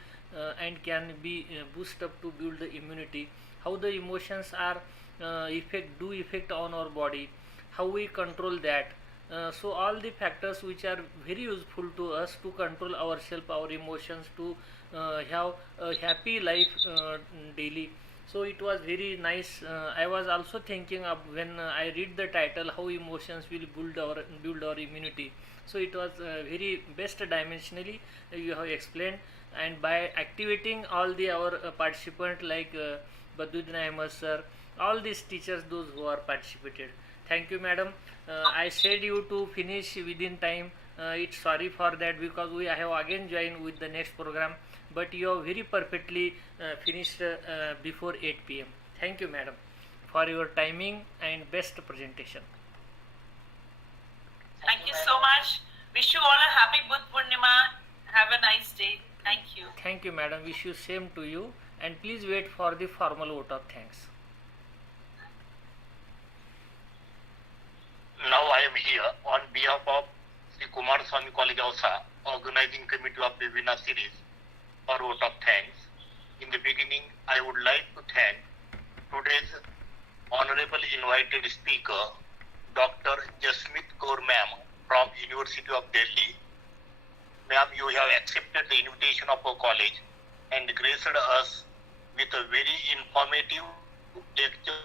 and can be boost up to build the immunity, how the emotions are effect on our body, how we control that. So all the factors which are very useful to us to control ourselves, our emotions, to have a happy life daily. So it was very nice. I was also thinking of, when I read the title, how emotions will build our immunity. So it was very best dimensionally you have explained, and by activating all the our participants like Baduddin Ahmed sir, all these teachers, those who are participated. Thank you, madam. I said you to finish within time. It's sorry for that, because we have again joined with the next program, but you have very perfectly finished before 8 p.m. Thank you, madam, for your timing and best presentation. Thank you so much. Wish you all a happy Buddha Purnima. Have a nice day. Thank you. Thank you, madam. Wish you same to you, and please wait for the formal vote of thanks. Now I am here on behalf of Shri Kumarswami College Ausa, organizing committee of the webinar series, for vote of thanks. In the beginning, I would like to thank today's honorable invited speaker, Dr. Jasmeet Kaur ma'am from University of Delhi. Ma'am, you have accepted the invitation of our college and graced us with a very informative lecture,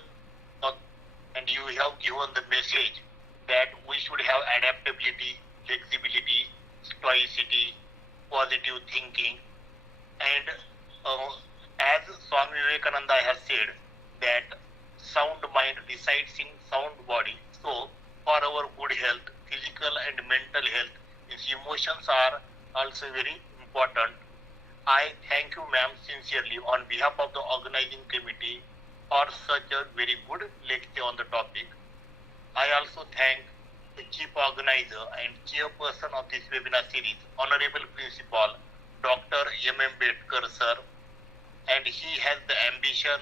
and you have given the message that we should have adaptability, flexibility, stoicity, positive thinking, and as Swami Vivekananda has said that sound mind resides in sound body. So for our good health, physical and mental health, its emotions are also very important. I thank you, ma'am, sincerely on behalf of the organizing committee for such a very good lecture on the topic. I also thank the chief organizer and chairperson of this webinar series, Honorable Principal Dr. M. Bedkar, sir, and he has the ambition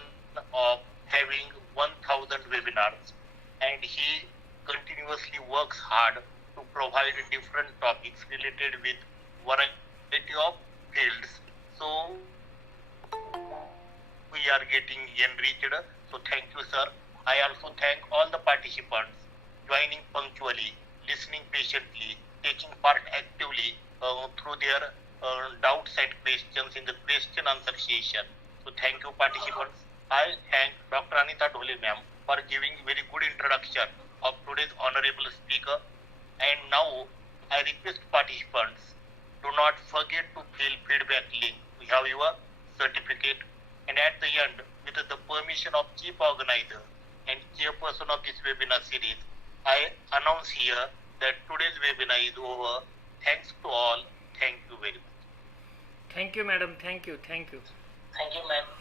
of having 1,000 webinars, and he continuously works hard to provide different topics related with variety of fields. So we are getting enriched. So thank you, sir. I also thank all the participants joining punctually, listening patiently, taking part actively through their doubts and questions in the question answer session. So thank you, participants. I thank Dr. Anita Dhole ma'am for giving very good introduction of today's honorable speaker. And now I request participants, do not forget to fill feedback link. We have your certificate. And at the end, with the permission of chief organizer and chairperson of this webinar series, I announce here that today's webinar is over. Thanks to all. Thank you very much. Thank you, madam. Thank you. Thank you. Thank you, ma'am.